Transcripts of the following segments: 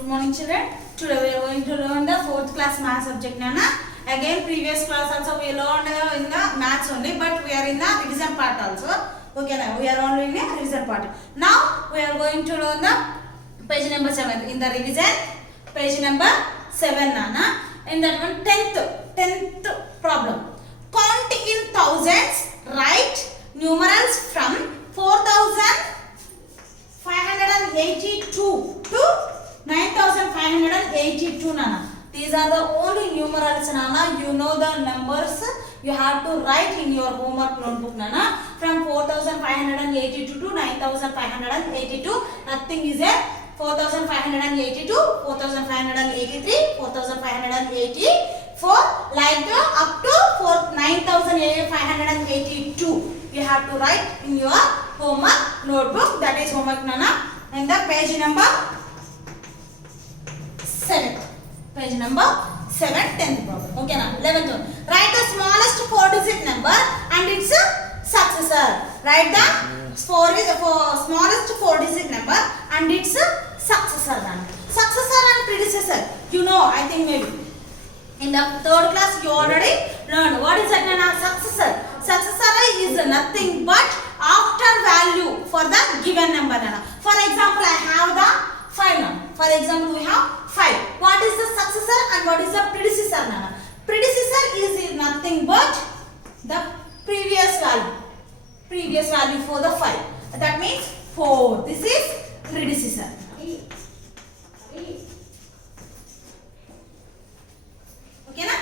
Good morning children. Today we are going to learn the 4th class math subject Nana. Again previous class also we learned in the maths only, but we are in the revision part also. Okay, now we are only in the revision part. Now we are going to learn the page number 7 in the revision. Page number 7 Nana. In that one 10th problem. Count in thousands. Write numerals from 4,582 to 9,582 Nana. These are the only numerals Nana. You know the numbers. You have to write in your homework notebook Nana. From 4,582 to 9,582. Nothing is there. 4,582, 4,583, 4,584, like up to 9,582. You have to write in your homework notebook. That is homework Nana. And the page number 7. Page number 7, 10th problem. Okay, now 11th one. Write the smallest 4-digit number and its successor. Write the smallest 4-digit number and its successor. Successor and predecessor. You know, I think maybe in the 3rd class you already learned. What is that? Successor. Successor is nothing but after value for the given number. For example, I have the 5 now. For example, we have 5. What is the successor and what is the predecessor? Predecessor is nothing but the previous value. Previous value for the 5. That means 4. This is predecessor. Okay na?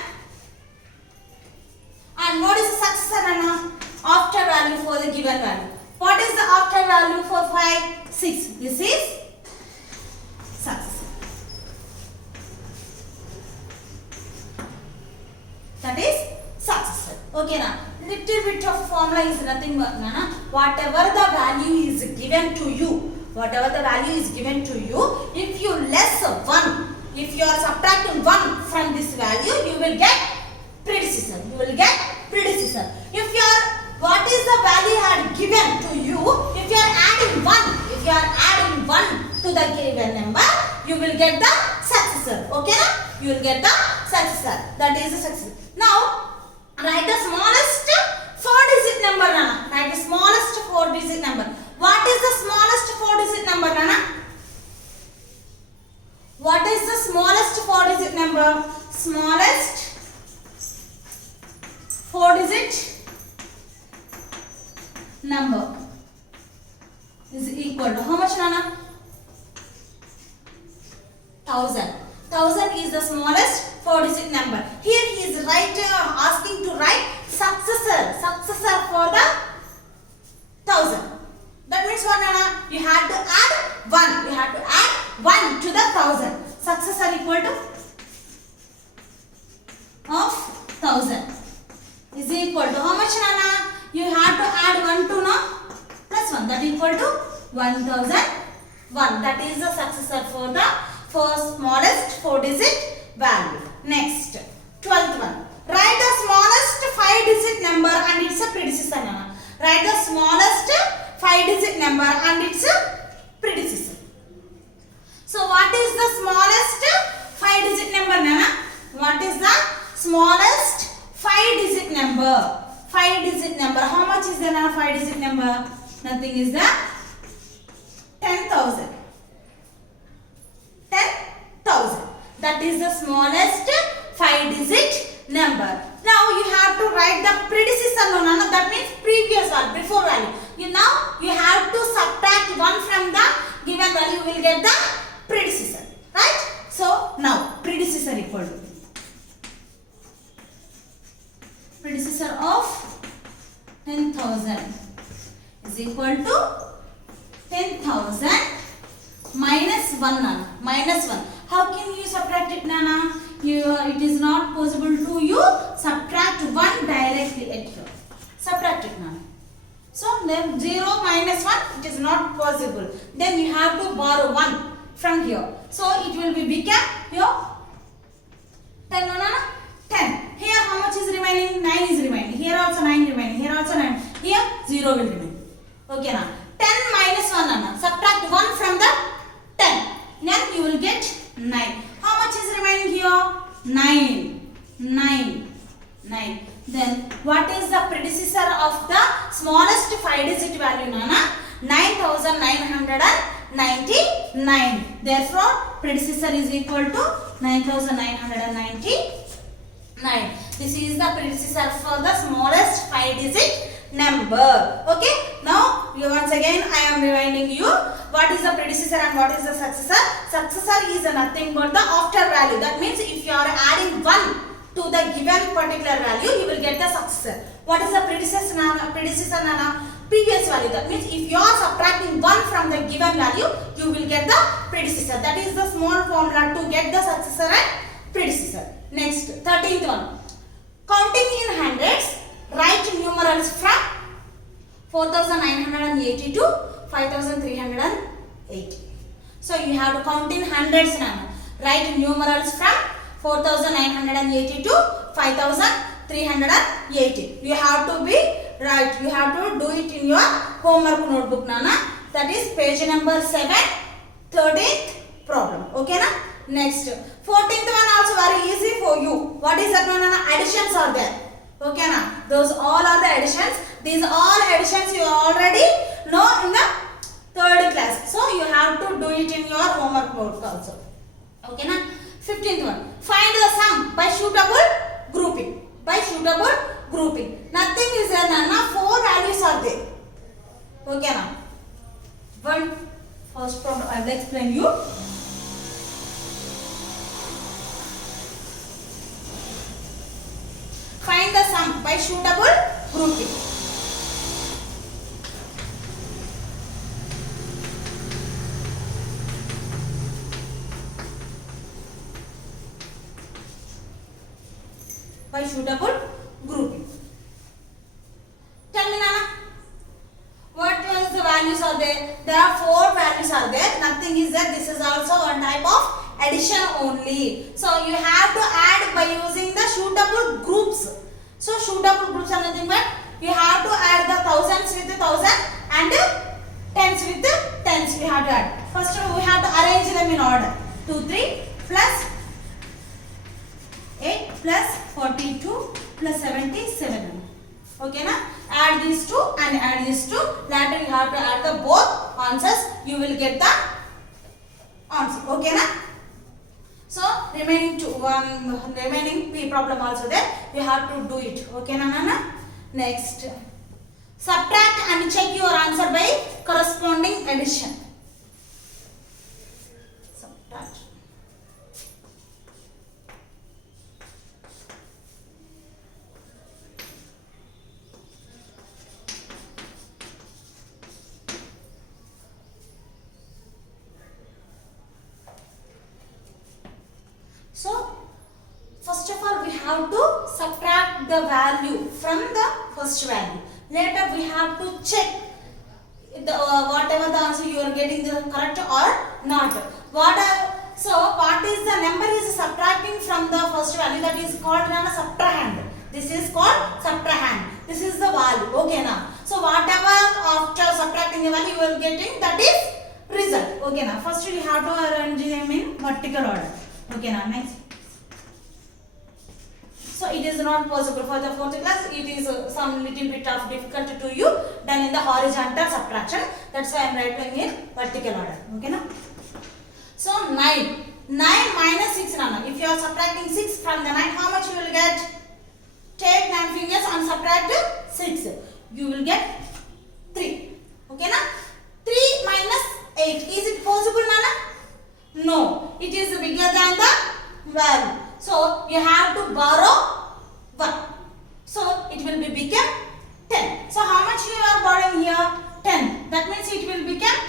And what is the successor Nana? After value for the given value. What is the after value for 5? 6. This is successor. That is successor. Okay na? Little bit of formula is nothing but Nana. Whatever the value is given to you. Whatever the value is given to you. If you less 1. If you are subtracting 1 from this value, you will get predecessor. You will get predecessor. If you are, what is the value had given to you? If you are adding 1 to the given number, you will get the successor. Okay na? You will get the successor. That is the successor. Now, write the smallest 4-digit number Nana. Write the smallest 4-digit number. What is the smallest 4-digit number Nana? What is the smallest 4-digit number? Smallest 4-digit number is equal to how much Nana? 1,000. 1,000 is the smallest 4-digit number. Here he is asking to write successor. Successor for the 1,000. That means what Nana? You have to add 1. You have to add 1 to the 1,000. Successor equal to of 1,000 is equal to how much Nana? You have to add 1 to now plus 1. That equal to 1,001. That is the successor for the first smallest 4-digit value. Next, 12th one. Write the smallest 5-digit number and its predecessor Nana. Write the smallest 5-digit number and its predecessor. So what is the smallest 5-digit number Nana? What is the smallest 5-digit number? 5-digit number. How much is the 5-digit number? Nothing is the 10,000. 10,000. That is the smallest 5-digit number. Now you have to write the predecessor Nana. That means previous one, before value. Now you have to subtract 1 from the given value. You will get the predecessor. Right? So now predecessor equal to predecessor of 10,000 is equal to 10,000 minus 1 Nana. Minus 1. How can you subtract it Nana? It is not possible to you subtract 1 directly at here. Subtract it Nana. So then 0 minus 1, it is not possible. Then you have to borrow 1 from here. So it will be become here 10 Nana. 10. Here how much is remaining? 9 is remaining. Here also 9 remaining. Here also 9. Here 0 will remain. Okay now. 10 minus 1 Nana. Subtract 1 from the 10. Then you will get 9. Then what is the predecessor of the smallest 5-digit value, Nana? 9999. Therefore, predecessor is equal to 9999. This is the predecessor for the smallest 5-digit number. Okay. Now, once again I am reminding you what is the predecessor and what is the successor. Successor is nothing but the after value. That means if you are adding 1 to the given particular value, you will get the successor. What is the predecessor, Nana? Previous value. That means if you are subtracting 1 from the given value, you will get the predecessor. That is the small formula to get the successor and predecessor. Next, 13th one. Counting in hundreds, write numerals from 4980 to 5380. So you have to count in hundreds now. Write numerals from 4980 to 5380. You have to be right. You have to do it in your homework notebook, Nana. That is page number 7, 13th problem. Okay, na? Next, 14th one also very easy for you. What is that one, Nana? Additions are there. Okay, na? Those all are the additions. These all additions you already know in the 3rd class. So you have to do it in your homework notes also. Okay, na? 15th one. Find the sum by suitable grouping. Nothing is there, Nana. 4 values are there. Okay, na? First problem I will explain you. Find the sum by suitable grouping. By suitable grouping. Tell me, Nana. What was the values are there? There are 4 values are there. Nothing is there. This is also one type of addition only. So you have to add by using the suitable groups. So suitable groups are nothing but you have to add the thousands with the 1000 and tens with the tens. We have to add. First we have to arrange them in order. 2, 3 plus 8 plus 42 plus 77. Okay, na? Add these two and add these two. Later you have to add the both answers. You will get the answer. Okay, na? So remaining P problem also there. You have to do it. Okay, na? Next, subtract and check your answer by corresponding addition. Subtract. So, first of all, we have to subtract the value from the first value. Later, we have to check the whatever the answer you are getting the correct or not. So, what is the number is subtracting from the first value, that is called a subtrahend. This is called subtrahend. This is the value. Okay, now. So, whatever after subtracting the value you are getting, that is result. Okay, now. First, we have to arrange them in vertical order. Okay, now next. So it is not possible for the 4th class. It is some little bit of difficult to you done in the horizontal subtraction. That's why I am writing in vertical order. Okay, now. So 9 minus 6, Nana. If you are subtracting 6 from the 9, how much you will get? Take 9 fingers and subtract 6. You will get 3. Okay, na? 3 minus 8. Is it possible, Nana? No, it is bigger than the value. So you have to borrow 1. So it will be become 10. So how much you are borrowing here? 10. That means it will become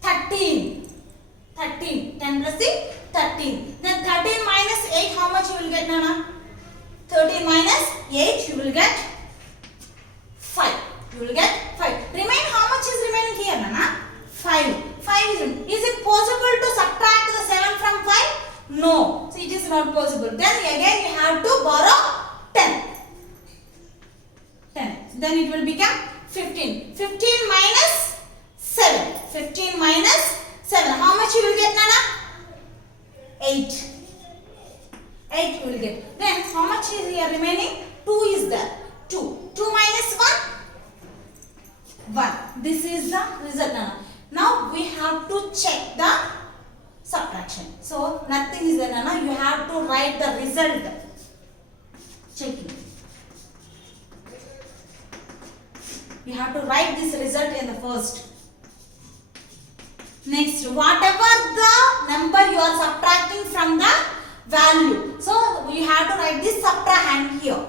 13. 13. 10 plus the 13. Then 13 minus 8, how much you will get, Nana? 13 minus 8, you will get 5. You will get 5. Remain, how much is remaining here, Nana? 5. 5 is it possible to subtract the 7 from 5? No. So it is not possible. Then again you have to borrow 10. 10. Then it will become 15. 15 minus 7. 15 minus 7. How much you will get, Nana? 8. much is here remaining? 2 is there. 2. 2 minus 1? 1. This is the result. Now we have to check the subtraction. So nothing is there. You have to write the result. Checking. You have to write this result in the first. Next, whatever the number you are subtracting from the value. So you have to write this subtrahend here.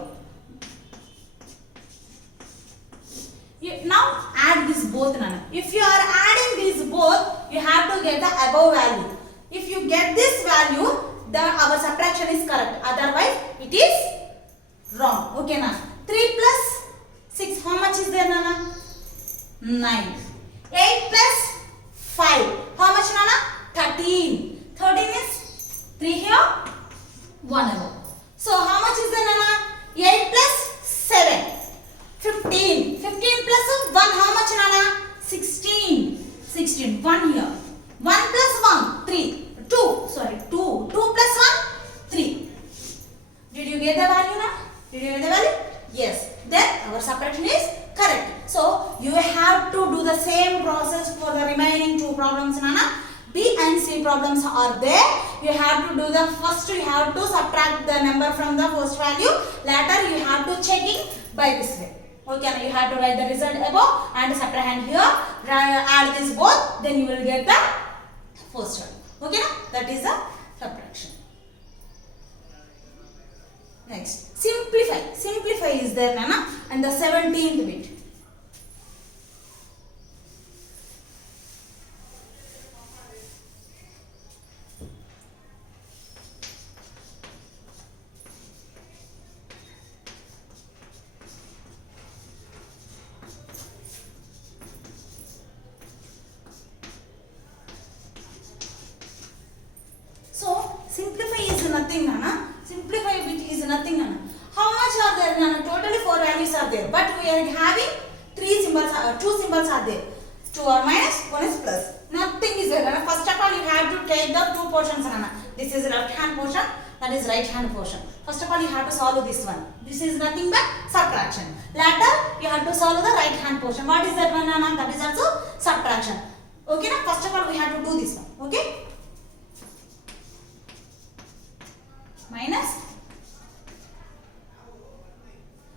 Now add this both. If you are adding these both, you have to get the above value. If you get this value, our subtraction is correct. Otherwise, it is wrong. Okay, na? 3 plus 6. How much is there, Nana? 9. 8 plus 5. How much, Nana? 13. 13 is 3 here, 1 above. So how much is there, Nana? 8 plus 7. 15. 15 plus 1. How much, Nana? 16. 16. 1 here. 1 plus 1. 3. 2. Sorry. 2. 2 plus 1. 3. Did you get the value, Nana? Did you get the value? Yes. Then our subtraction is correct. So you have to do the same process for the remaining 2 problems, Nana. B and C problems are there. You have to do the first. You have to subtract the number from the first value. Later you have to check it by this way. Okay, you have to write the result above and subtrahend here. Add this both, then you will get the first value. Okay, that is the subtraction. Next, simplify. Simplify is there, Nana, and the 17th bit. So, simplify is nothing, Nana. Simplify bit is nothing, Nana. How much are there, Nana? Totally 4 values are there, but we are having 2 symbols are there. 2 are minus, 1 is plus. Nothing is there, Nana. First of all, you have to take the 2 portions, Nana. This is left hand portion, that is right hand portion. First of all, you have to solve this one. This is nothing but subtraction. Later, you have to solve the right hand portion. What is that one, Nana? That is also subtraction. Okay, now first of all, we have to do this one. Okay? Minus.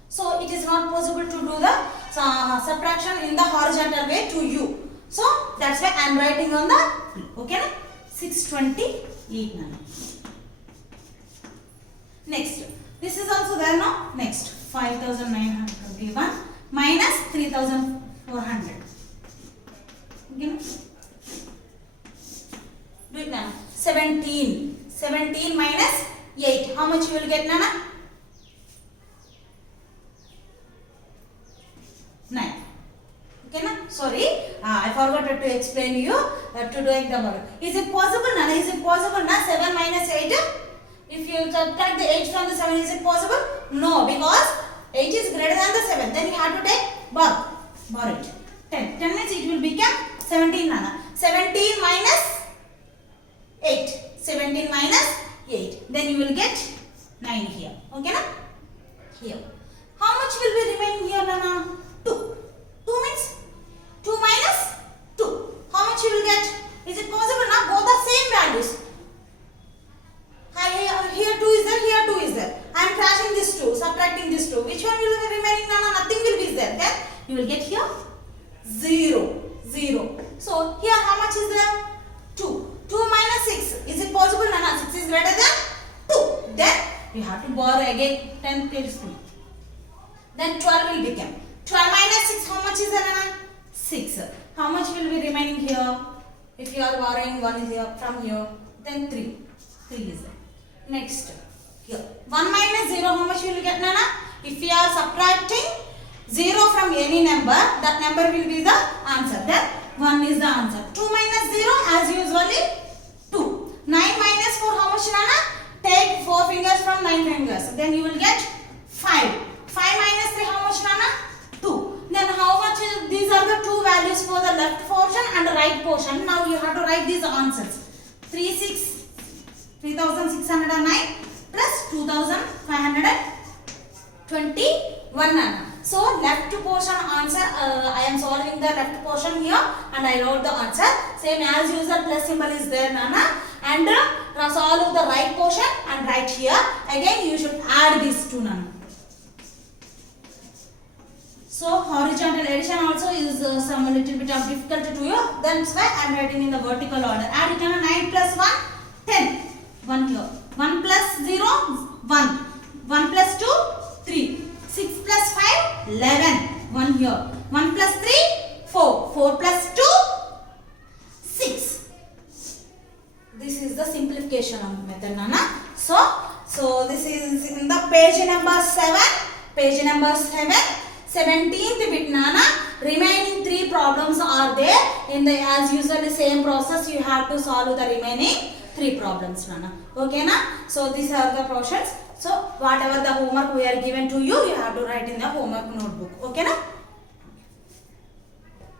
So it is not possible to do the subtraction in the horizontal way to u. So that's why I am writing on the, okay, 628 Nana. Next, this is also there now. Next, 5921 minus 3400. Okay, do it now. 17 minus 8. How much you will get, Nana? 9. Okay, na? Sorry, I forgot to explain you to do the. Is it possible, Nana? Is it possible, na? 7 minus 8. If you subtract the 8 from the 7, is it possible? No, because 8 is greater than the 7. Then you have to take bar it. 10. 10 means it will become 17, Nana. 17 minus 8. 17 minus 8. Then you will get 9 here. Okay, na? Here. How much will be remaining here, Nana? 2. 2 means 2 minus 2. How much you will get? Is it possible, na? Both are same values. Here 2 is there, here 2 is there. I am crashing this 2, subtracting this 2. Which one will be remaining, Nana? Nothing will be there. Then you will get here 0. 0. So here how much is there? 2. 2 minus 6. Is it possible, Nana? 6 is greater than 2. Then you have to borrow again 10 tablespoons. Then 12 will become. 12 minus 6, how much is there, Nana? 6. How much will be remaining here? If you are borrowing 1 is here from here, then 3. 3 is there. Next, here. 1 minus 0, how much will you get, Nana? If you are subtracting 0 from any number, that number will be the answer. Then 1 is the answer. 2 minus 0, as usually, 2. 9 minus 4, how much, Nana? Take 4 fingers from 9 fingers. Then you will get 5. 5 minus 3, how much, Nana? 2. Then how much is, these are the 2 values for the left portion and the right portion. Now you have to write these answers. 3609, plus 2521 Nana. So left portion answer, I am solving the left portion here and I wrote the answer. Same as usual, plus symbol is there Nana. And solve the right portion and right here. Again you should add these two Nana. So horizontal addition also is some little bit of difficult to you. That's why I am writing in the vertical order. Add it on 9 plus 1, 10. 1 here. 1 plus 0, 1. 1 plus 2, 3. 6 plus 5, 11. 1 here. 1 plus 3, 4. 4 plus 2, 6. This is the simplification of method Nana. So this is in the page number 7. Page number 7. 17th bit Nana. Remaining 3 problems are there. In the as usual the same process you have to solve the remaining 3 problems Nana. Okay na? So these are the portions. So whatever the homework we are given to you, you have to write in the homework notebook. Okay na?